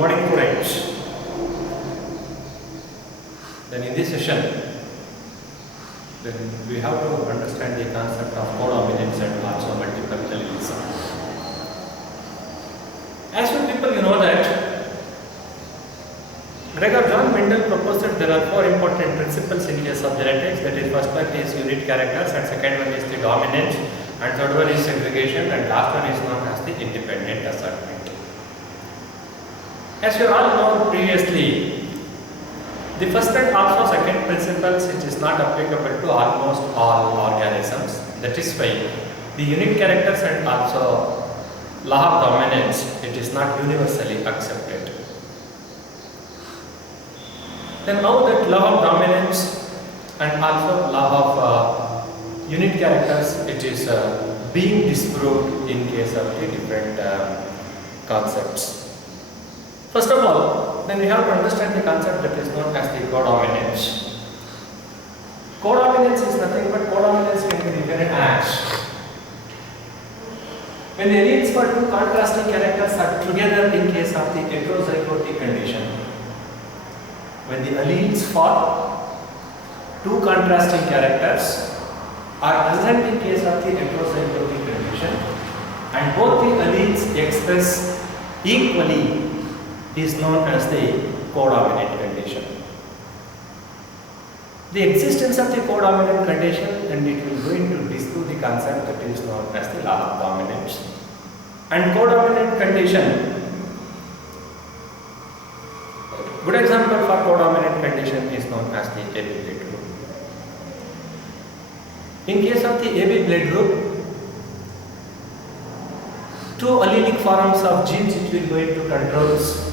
important points. Then in this session, then we have to understand the concept of codominance and also multiple allelism. As you people, you know that Gregor John Mendel proposed that there are four important principles in case of genetics. That is, first one is unit characters, and second one is the dominance, and third one is segregation, and last one is known as the independent assortment. As you all know previously, the first and also second principles, it is not applicable to almost all organisms. That is why the unit characters and also law of dominance, it is not universally accepted. Then now that law of dominance and also law of unit characters, it is being disproved in case of the different concepts. First of all, then we have to understand the concept that is known as the codominance. Codominance is nothing but codominance can be written as when the alleles for two contrasting characters are together in case of the heterozygotic condition. When the alleles for two contrasting characters are present in case of the heterozygotic condition and both the alleles express equally, is known as the codominant condition. The existence of the codominant condition, and it will going to disprove the concept that is known as the law of dominance. And codominant condition, good example for codominant condition is known as the AB blood group. In case of the AB blood group, two allelic forms of genes which will going to controls.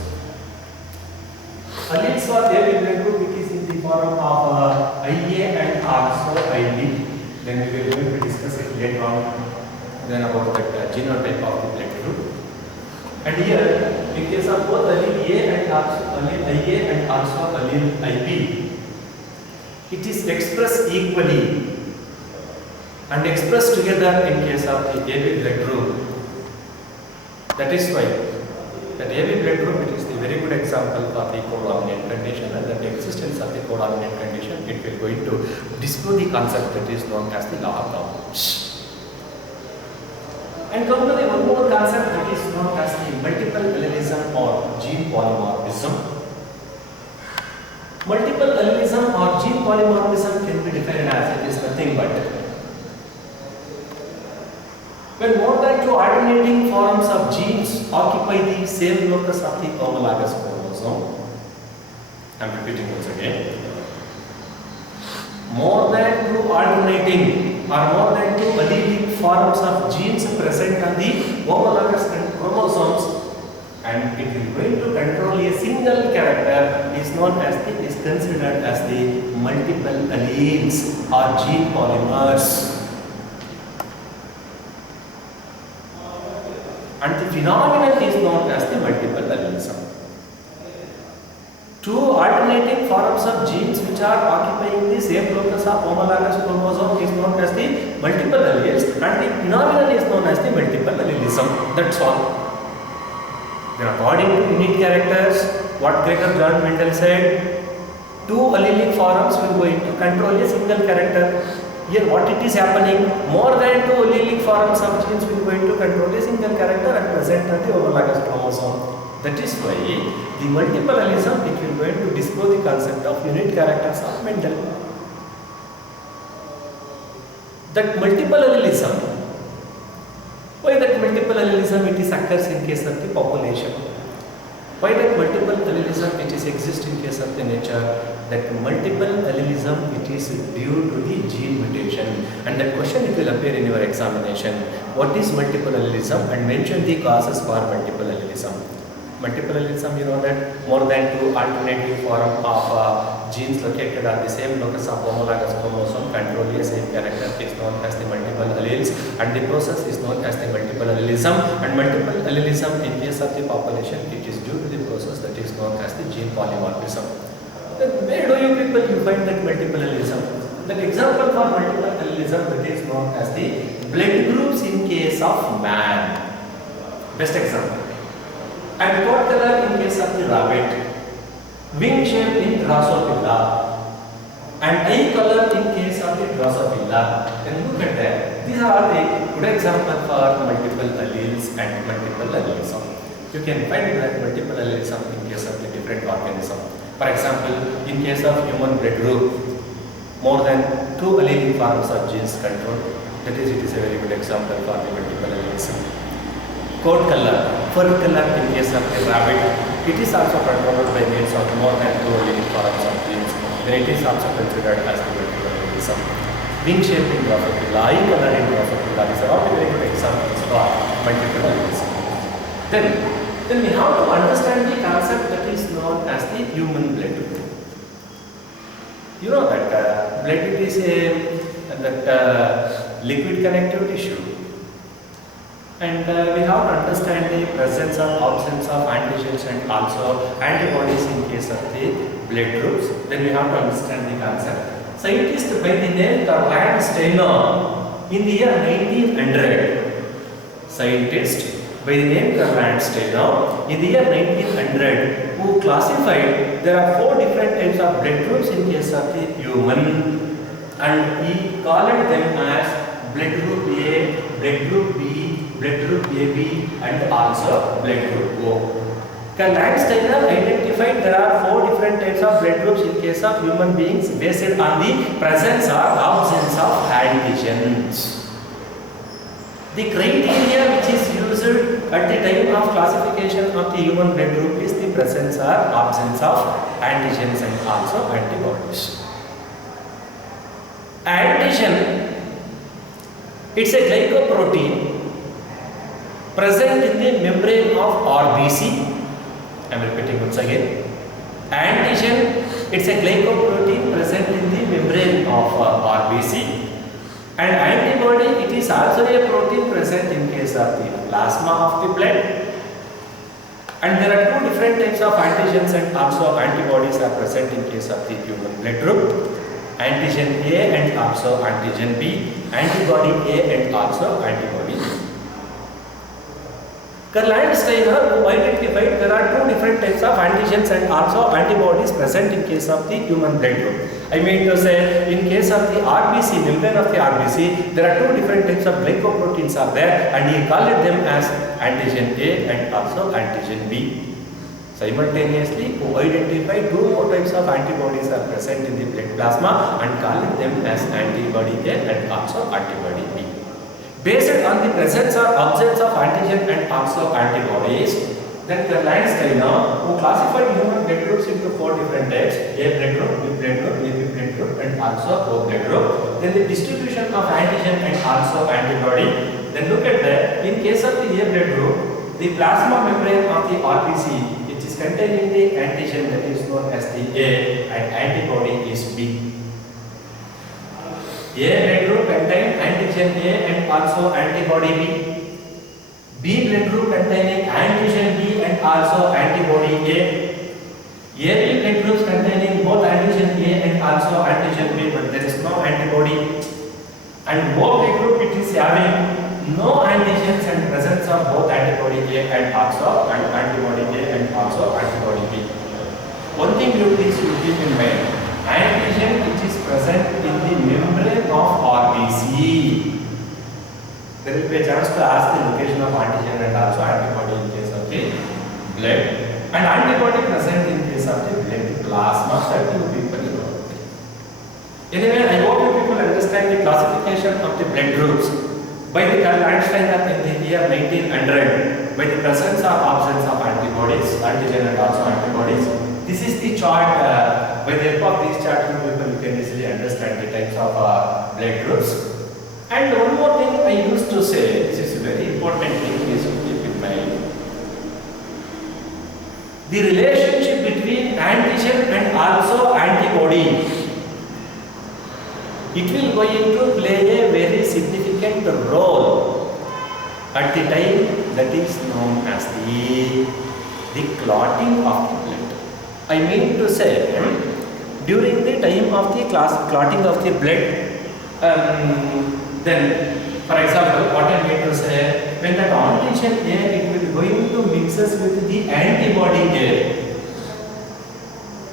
Alleles for AB blood group, it is in the form of IA and also IB. Then we will going to discuss it later on. Then about that genotype of the blood group. And here, in case of both allele A and also allele IA and also allele IB, it is expressed equally and expressed together in case of the AB blood group. That is why that AB blood group, it is the very good example for the codominant condition, and that the existence of the codominant condition, it will going to disprove the concept that is known as the law of dominance. And come to the one more concept that is known as the multiple allelism or gene polymorphism. Multiple allelism or gene polymorphism can be defined as it is nothing but when more than two alternating forms of genes occupy the same locus of the homologous chromosome. I am repeating once again. More than two alternating or more than two allelic forms of genes present on the homologous chromosomes, and it is going to control a single character is known as is considered as the multiple alleles or gene polymers. And the phenomenon is known as the multiple allelism. Two alternating forms of genes which are occupying the same locus of homologous chromosome is known as the multiple alleles, and the phenomenon is known as the multiple allelism. That's all. Then according to unit characters, what Gregor John Mendel said, two allelic forms will going to control a single character. Here what it is happening, more than two allelic forms of genes will going to control a single character and present on the homologous chromosome. That is why the multiple allelism, it will going to disprove the concept of unit characters of Mendel. That multiple allelism, why that multiple allelism it is occurs in case of the population? Why that multiple allelism it is exists in case of the nature? That multiple allelism it is due to the gene mutation, and that question it will appear in your examination. What is multiple allelism, and mention the causes for multiple allelism. Multiple allelism, you know that more than two alternative form of genes located on the same locus of homologous chromosome control a same character is known as the multiple alleles, and the process is known as the multiple allelism. And multiple allelism in case of the population, it is due to the process that is known as the gene polymorphism. Then where do you people you find that multiple allelism? The example for multiple allelism that is known as the blood groups in case of man. Best example. And total in case of of the rabbit, wing shape in Drosophila, and eye color in case of the Drosophila. Then look at that. These are all the good examples for multiple alleles and multiple allelism. You can find that multiple allelism in case of the different organism. For example, in case of human blood group, more than 2 allelic forms of genes controlled. That is, it is a very good example for the multiple allelism. Coat color, fur color in case of the rabbit, it is also controlled by means of more than 2 allelic forms of genes. Then it is also considered as the multiple allelism. Wing shape in Drosophila, eye color in Drosophila, these are all very good examples for multiple allelism. Then we have to understand the concept that is known as the human blood. You know that blood is a liquid connective tissue, and we have to understand the presence or absence of antigens and also antibodies in case of the blood groups. Then we have to understand the concept. Scientist by the name Karl Steiner in the year 1900, scientist by the name Karl Steiner in the year 1900, who classified there are 4 different types of blood groups in case of the human, and he called them as blood group A, blood group B, blood group AB, and also blood group O. Karl Steiner identified there are 4 different types of blood groups in case of human beings based on the presence or absence of antigens. The criteria which is used at the time of classification of the human blood group is the presence or absence of antigens and also antibodies. Antigen, it's a glycoprotein present in the membrane of RBC. I am repeating once again. Antigen, it's a glycoprotein present in the membrane of RBC. And antibody, it is also a protein present in case of the plasma of the blood. And there are 2 different types of antigens and also antibodies are present in case of the human blood group. Antigen A and also antigen B, antibody A and also antibody B. Karl Steiner who identified there are 2 different types of antigens and also antibodies present in case of the human blood group. I mean to say, in case of the RBC, membrane of the RBC, there are 2 different types of glycoproteins are there, and he called them as antigen A and also antigen B. Simultaneously, who identified 2 more types of antibodies are present in the blood plasma and called them as antibody A and also antibody B. Based on the presence or absence of antigen and also antibodies, then Karl Steiner, who classified human blood groups into 4 different types, A blood group, B blood group, AB blood group, and also O blood group. Then the distribution of antigen and also antibody. Then look at that. In case of the A blood group, the plasma membrane of the RBC, which is containing the antigen that is known as the A, and antibody is B. A blood group contains antigen A and also antibody B. B blood group containing antigen B and also antibody A. AB blood groups containing both antigen A and also antigen B, but there is no antibody. And O blood group, it is having no antigens and presence of both antibody A and also antibody A and also antibody B. One thing you please keep in mind, antigen which is present in the membrane of RBC. There will be a chance to ask the location of antigen and also antibody in case of the blood, and antibody present in case of the blood plasma that you people know. Anyway, I hope you people understand the classification of the blood groups by the Karl Steiner in the year 1900 by the presence or absence of antibodies, antigen and also antibodies. This is the chart. By the help of this chart, you people can easily understand the types of blood groups. And one more thing I used to say, this is a very important thing, please keep in mind. The relationship between antigen and also antibody, it will going to play a very significant role at the time that is known as the clotting of the blood. I mean to say, during the time of the clotting of the blood, then, for example, what I mean to say, when that antigen A, it will going to to mixes with the antibody A.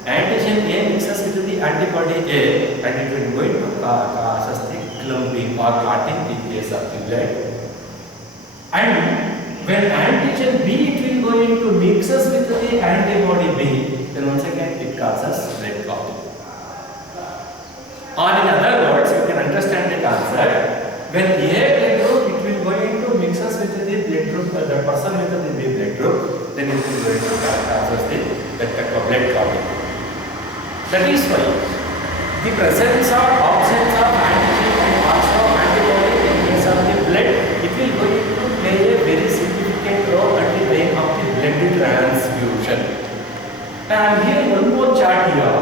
Antigen A mixes with the antibody A and it will going to cause the clumping or clotting in case of the blood. And when antigen B it will going to mixes with the antibody B, then once again it causes blood clotting. Or in other words, you can understand the concept. When A blood group it will going to mixes with the blood group, the person with the B blood group, then it will going to causes the blood clotting. That is why the presence or absence of antigen and also antibody in case of the blood, it will going to play a very significant role at the time of the blood transfusion. And here one more chart here.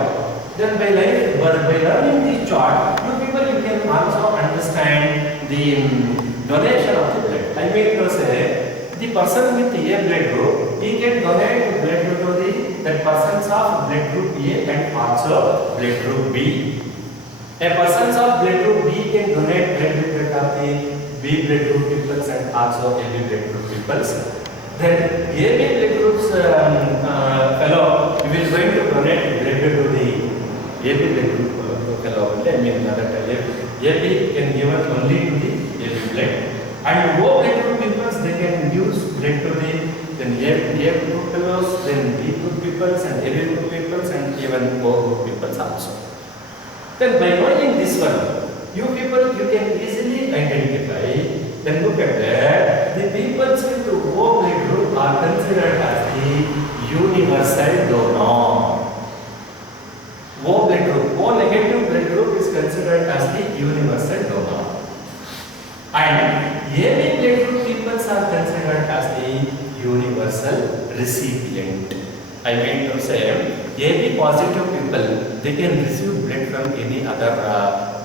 Then by learning this chart, you can also understand the donation of the blood. I mean to say, the person with A blood group, he can donate blood to the persons of blood group A and also blood group B. A persons of blood group B can donate blood of the B blood group peoples and also AB blood group peoples. Then AB blood group's fellow will going to donate blood to the AB blood group fellow. I mean AB can give it only to the AB blood. And O blood group peoples, they can use blood to the then A group fellows, then B group peoples and AB group peoples and even O group peoples also. Then by knowing this one, you can easily identify. Then look at that. The peoples with the O blood group are considered as the universal donor. O blood group, O negative blood group is considered as the universal donor. And AB blood group peoples are considered as the universal recipient. I mean to say, AB positive people, they can receive blood from any other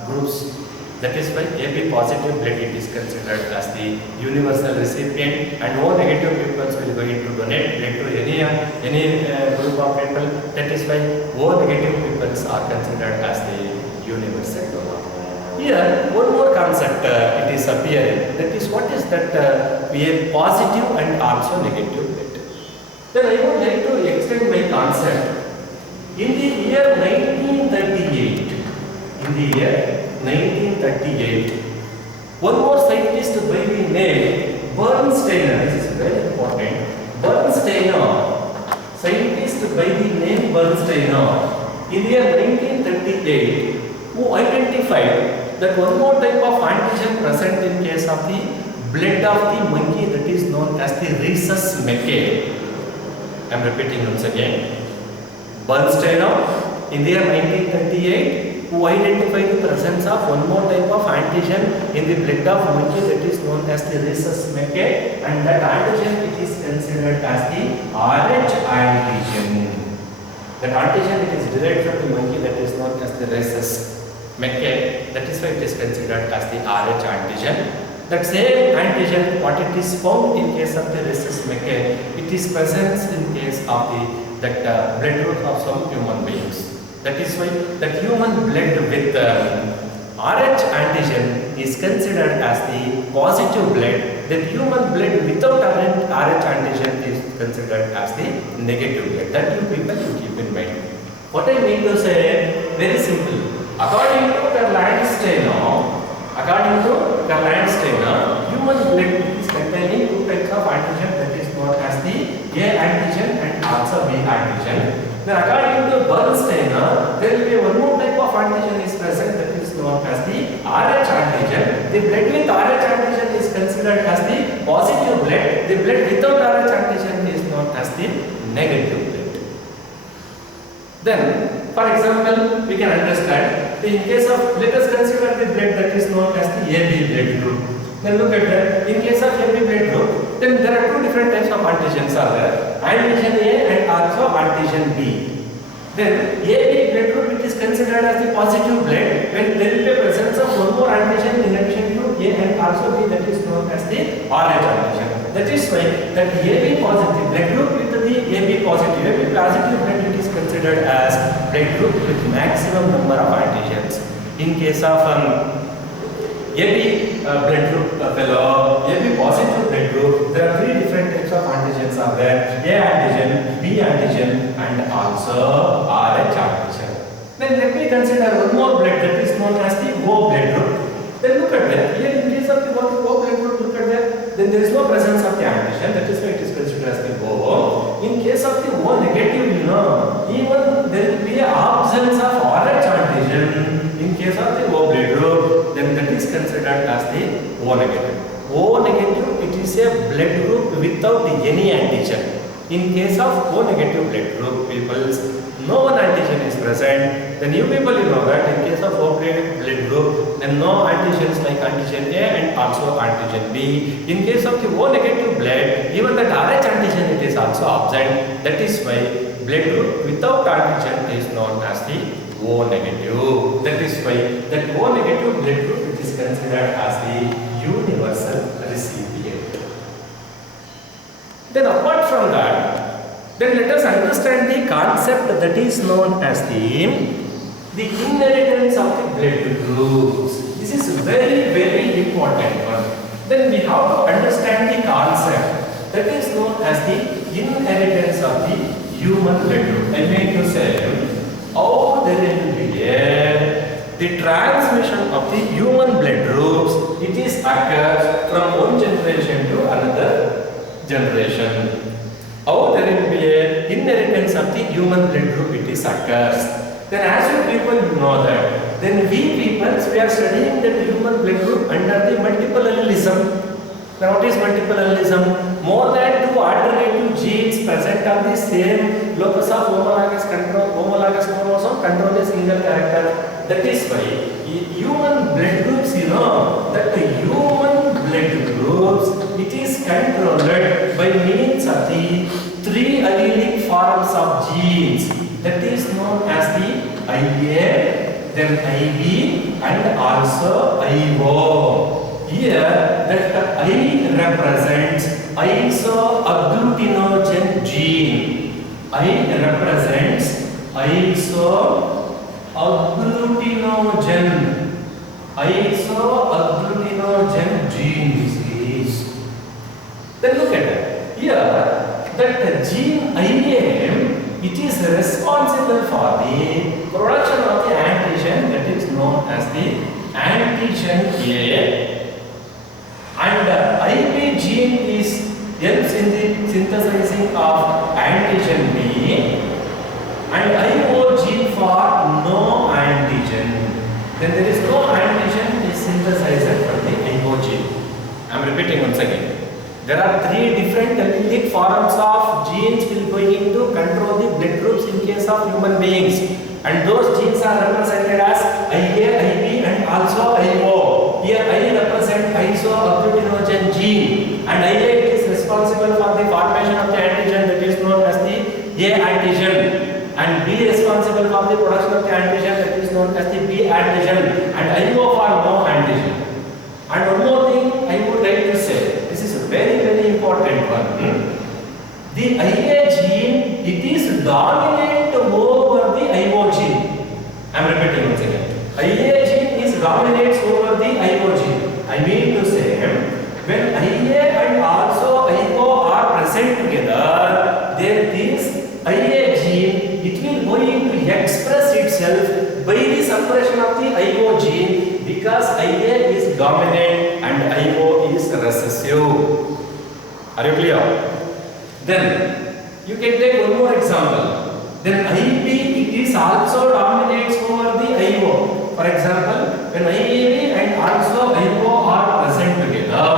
groups. That is why AB positive blood it is considered as the universal recipient, and O negative people will going to donate blood to any group of people. That is why O negative people are considered as the universal donor. Here, one more concept it is appearing. That is, what is that A positive and also negative blood. Then I would like to extend my concept. In the year 1938, one more scientist by the name Bernsteiner, this is very important, scientist by the name Bernsteiner, in the year 1938, who identified that one more type of antigen present in case of the blood of the monkey, that is known as the rhesus macaque. I am repeating once again. Bernsteiner in the year 1938, who identified the presence of one more type of antigen in the blood of monkey, that is known as the rhesus macaque, and that antigen it is considered as the Rh antigen. That antigen it is derived from the monkey, that is known as the rhesus macaque. That is why it is considered as the Rh antigen. That same antigen, what it is found in case of the rhesus macaque, it is present in case of the blood group of some human beings. That is why that human blood with Rh antigen is considered as the positive blood. That human blood without Rh antigen is considered as the negative blood. That you people you keep in mind. What I mean to say, very simple. According to Karl Steiner, human blood is containing two types of antigen, that is known as the A antigen and also B antigen. Then according to Bernsteiner, there will be one more type of antigen is present, that is known as the Rh antigen. The blood with Rh antigen is considered as the positive blood. The blood without Rh antigen is known as the negative blood. Then, for example, we can understand, in case of, let us consider the blood that is known as the AB blood group. Then look at that, in case of AB blood group, then there are two different types of antigens are there, antigen A and also antigen B. Then AB blood group it is considered as the positive blood when there is the presence of one more antigen in addition to A and also B, that is known as the Rh antigen. That is why that AB positive blood group with the AB positive blood it is considered as blood group with maximum number of antigens. In case of AB blood group fellow, AB positive blood group, there are three different types of antigens are A antigen, B antigen, and also Rh antigen. Then let me consider one more blood that is known as the O blood group. Then look at that. Here in case of the O blood group, look at that. Then there is no presence of the antigen. That is why it is considered as the O. In case of the O negative, even there will be an absence of Rh antigen. In case of the O blood group, then that is considered as the O negative. O negative, it is a blood group without any antigen. In case of O negative blood group peoples, no one antigen is present. Then you people know that in case of O blood group, then no antigens like antigen A and also antigen B. In case of the O negative blood, even that Rh antigen it is also absent. That is why blood group without antigen is known as the O negative. That is why that O negative blood group it is considered as the universal recipient. Then apart from that, then let us understand the concept that is known as the inheritance of the blood groups. This is very important one. Then we have to understand the concept that is known as the inheritance of the human blood group. I mean to say how there will be the transmission of the human blood groups. It is occurs from one generation to another generation. How there will be a inheritance of the human blood group it is occurs. Then as you people know that, then we people we are studying the human blood group under the multiple allelism. Now what is multiple allelism? More than two alternative genes present on the same locus of homologous chromosome control a single character. That is why human blood groups, that the human blood groups, it is controlled by means of the three allelic forms of genes. That is known as the IA, then IB, and also IO. Here, that I represents isoagglutinogen gene. I represents isoagglutinogen gene disease. Then look at that. Here, that gene IAM, it is responsible for the production of the antigen that is known as the antigen A. And IB gene helps in the synthesizing of antigen B, and IO gene for no antigen. Then there is no antigen is synthesized from the IO gene. I am repeating once again. There are three different allelic forms of genes will going to control the blood groups in case of human beings, and those genes are represented as IA, IB, and also IO. Here I represent isoagglutinogen gene, and IA is responsible for the formation of the antigen that is known as the A antigen, and B responsible for the production of the antigen that is known as the B antigen, and IO for no antigen. And one more thing I would like to say, this is a very important one. The IA gene, it is dominant over the IO gene. I am repeating once again. IA gene is dominates over the IO gene. I mean to say, when IA and also IO are present together, there is IA gene, it will going to express itself by the suppression of the IO gene, because IA is dominant and IO is recessive. Are you clear? Then you can take one more example. Then IB it is also dominates over the IO. For example, when IAB and also IO are present together,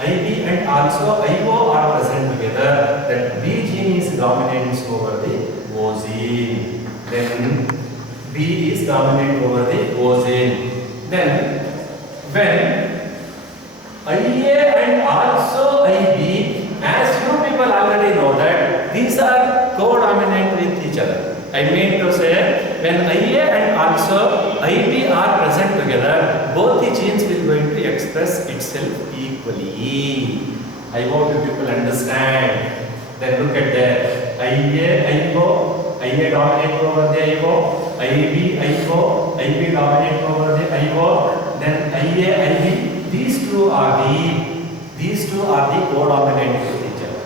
IB and also IO are present together, then B gene is dominates over the O gene. Then B is dominant over the O gene. Then when IA and also IB, as you people already know that these are co-dominant with each other. I mean to say, when IA and also IB are present together, both the genes will going to express itself equally. I hope you people understand. Then look at that. IA, IO, IA dominant over the IO, IB, IO, IB dominant over the IO, then IA, IB. These two are the co-dominant with each other.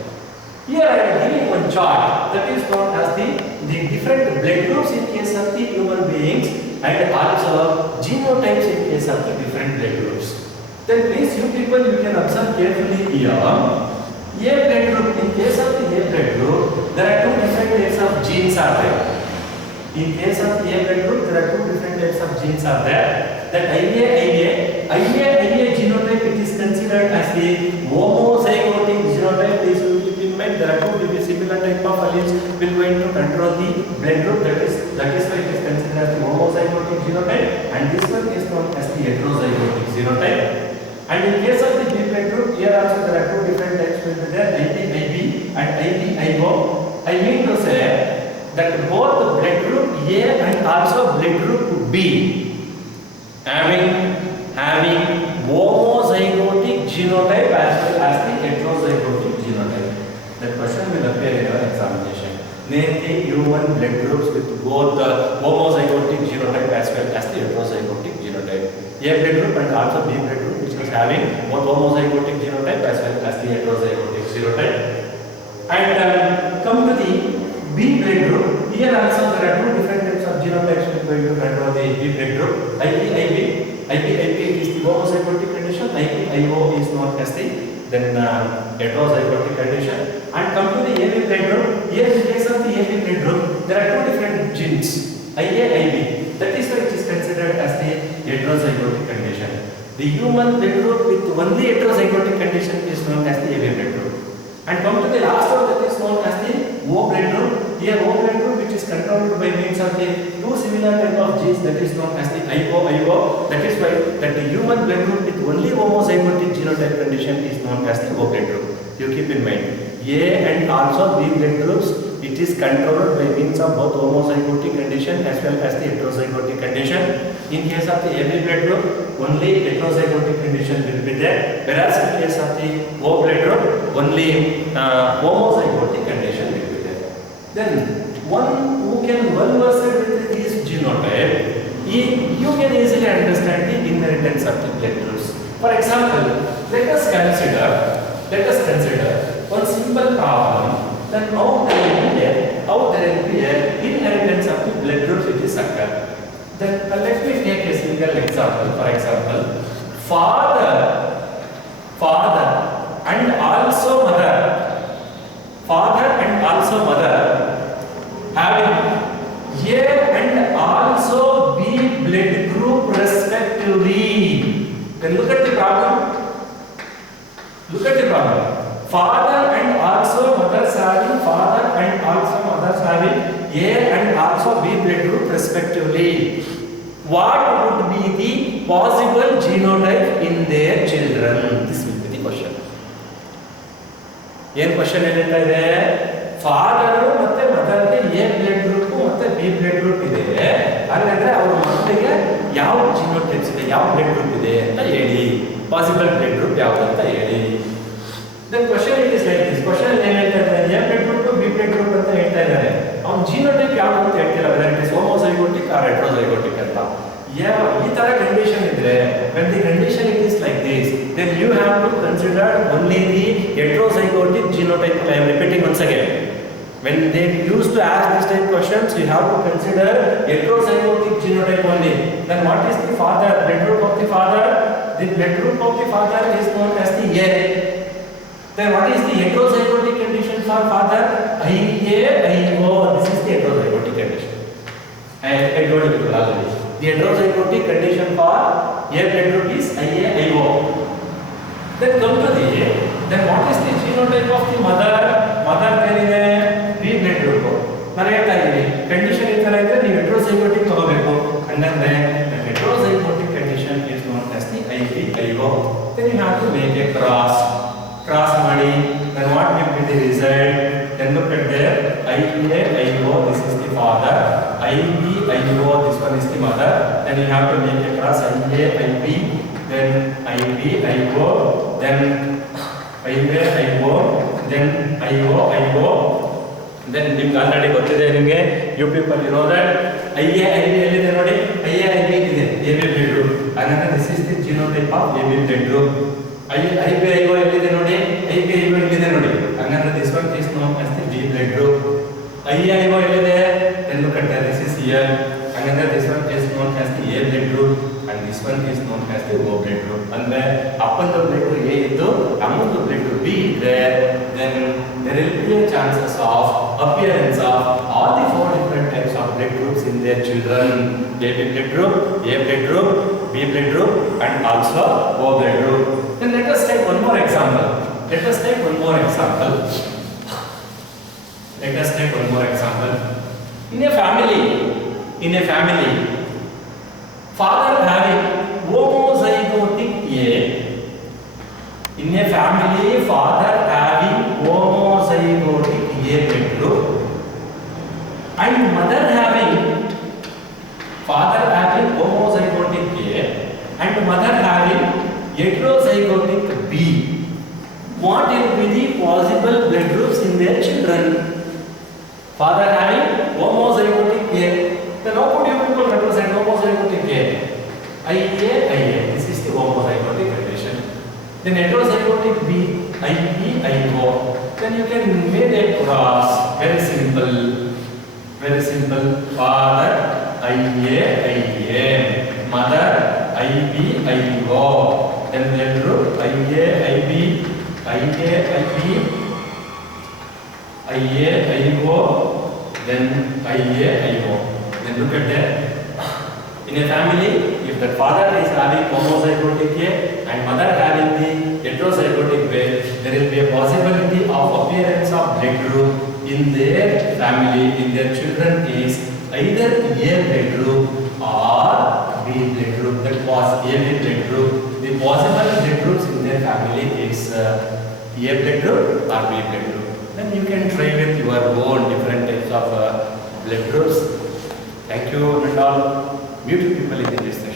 Here I am giving one chart that is known as the different blood groups in case of the human beings and also genotypes in case of the different blood groups. Then please you people you can observe carefully here. A blood group, in case of the A blood group, there are two different types of genes are there. In case of A blood group, there are two different types of genes are there. That IA genotype it is considered as the homozygotic genotype. Please keep in mind there are two similar type of alleles will going to control the blood group. That is why it is considered as the homozygotic genotype, and this one is known as the heterozygotic genotype. And in case of the B blood group, here also there are two different types will be there, IB and IBIO. I mean to say that both the blood group A and also blood group B having homozygotic genotype as well as the heterozygotic genotype. That question will appear in your examination. Name the human blood groups with both the homozygotic genotype as well as the heterozygotic genotype. A blood group and also B blood group which is having both homozygotic genotype as well as the heterozygotic genotype. And come to the B blood group. Here also there are two different types of genotypes which are going to control the B blood group. IB is the homozygotic condition. IBIO is known as the heterozygotic condition. And come to the AB blood group. Here in case of the AB blood group, there are two different genes, IB. That is why it is considered as the heterozygotic condition. The human blood group with only heterozygotic condition is known as the AB blood group. And come to the last one that is known as the O blood group. Here O blood group which is controlled by means of the two similar type of genes that is known as the IO. That is why that the human blood group with only homozygotic genotype condition is known as the O blood group. You keep in mind. A and also B blood groups it is controlled by means of both homozygotic condition as well as the heterozygotic condition. In case of the AB blood group, only heterozygotic condition will be there, whereas in case of the O blood group, only homozygotic condition will be there. Then one who can well versed with this genotype, you can easily understand the inheritance of the blood groups. For example, let us consider one simple problem. Then how there will be a inheritance of the blood groups which is occur. Then let me take a single example. For example, father and also mother having A and also B blood group respectively. Then look at the problem. Father and also mothers having A and also B blood group respectively. What would be the possible genotype in their children? This will be the question. ಏನು question ಏನಂತ ಇದೆ, father ಮತ್ತೆ ಮದರ್ಗೆ A blood group ಮತ್ತೆ B blood group ಇದೆ, ಹಾಗಾದ್ರೆ ಅವ್ರ ಮಕ್ಕಳಿಗೆ ಯಾವ ಜಿನೋಟೈಪ್ಸ್ ಇದೆ, ಯಾವ ಬ್ಲಡ್ ಗ್ರೂಪ್ ಇದೆ ಅಂತ ಹೇಳಿ, ಪಾಸಿಬಲ್ ಬ್ಲಡ್ ಗ್ರೂಪ್ ಯಾವುದು ಅಂತ ಹೇಳಿ. Then question it is like this. Question ಏನು ಹೇಳ್ತಾ ಇದ್ದಾರೆ, A blood group B blood group ಅಂತ ಹೇಳ್ತಾ ಇದ್ದಾರೆ, ಅವ್ನ ಜಿನೋಟೈಪ್ ಯಾವುದು ಅಂತ ಹೇಳ್ತಿಲ್ಲ, whether it is homozygotic or heterozygotic ಅಂತ. ಈ ತರ ಕಂಡೀಷನ್ ಇದ್ರೆ, when the condition it is like this, then you have to consider only the heterozygotic genotype. I am repeating once again. When they used to ask this type questions, you have to consider heterozygotic genotype only. Then what is the father, blood group of the father? The blood group of the father is known as the A. Then what is the heterozygotic condition for father? IAIO. This is the heterozygotic condition. I told you already. The heterozygotic condition for A blood group is IAIO. Then come to the, then what is the genotype of the mother? Mother ಏನಿದೆ B blood group. ನಾನು ಹೇಳ್ತಾ ಇದ್ದೀನಿ, condition ಈ ತರ ಇದ್ರೆ ನೀವು ಹೆಟರೋಸೈಗೋಟಿಕ್ ತಗೋಬೇಕು. ಹಂಗಂದ್ರೆ the heterozygotic condition is known as the IBIO. Then you have to make a cross ಮಾಡಿ. Then what will be the result? Then look at there, IAIO, this is the father, IBIO, this one is the mother. Then you have to make a cross, IAIB, then IBIO, then IAIO, then IOIO. Then ನಿಮ್ಗೆ already ಗೊತ್ತಿದೆ, ನಿಮಗೆ you people you know that IAIB ಎಲ್ಲಿದೆ ನೋಡಿ, IAIB ಇದೆ AB blood group. ಹಾಗಾದ್ರೆ this is the genotype of AB blood group. IBIO ಎಲ್ಲಿದೆ ನೋಡಿ, IBIO ಎಲ್ಲಿದೆ ನೋಡಿ. ಹಾಗಾದ್ರೆ this one is known IEIO ಎಲ್ಲಿದೆ? Then look at that. This is here. And then this one is known as the A blood group, and this one is known as the O blood group. ಅಂದ್ರೆ ಅಪ್ಪಂದು blood group A ಇದ್ದು ಅಮ್ಮಂದು blood group B ಇದ್ರೆ then there will be a chances of appearance of all the four different types of blood groups in their children. AB blood group, A blood group, B blood group, and also O blood group. Then let us take one more example. Let us take one more example. Let us take one more example. In a family, father having homozygotic A. In a family, father having homozygotic A blood group, and mother having homozygotic A, and mother having heterozygotic B. What will be the possible blood groups in their children? Father having homozygotic A. Then how could you people represent homozygotic A? IA. This is the homozygotic condition. Then heterozygotic B, IO. Then you can make a cross. Very simple. Father IA. Mother IO. Then blood group IB. IAIO, then IAIO. Then look at that. In a family, if the father is having homozygotic A and mother having the heterozygotic A, there will be a possibility of appearance of blood group in their family, in their children is either A blood group or B blood group. That was AB blood group. The possible blood groups in their family is A blood group or B blood group. Then you can try with your own different types of blood groups. Thank you and all. Beautiful people in this session.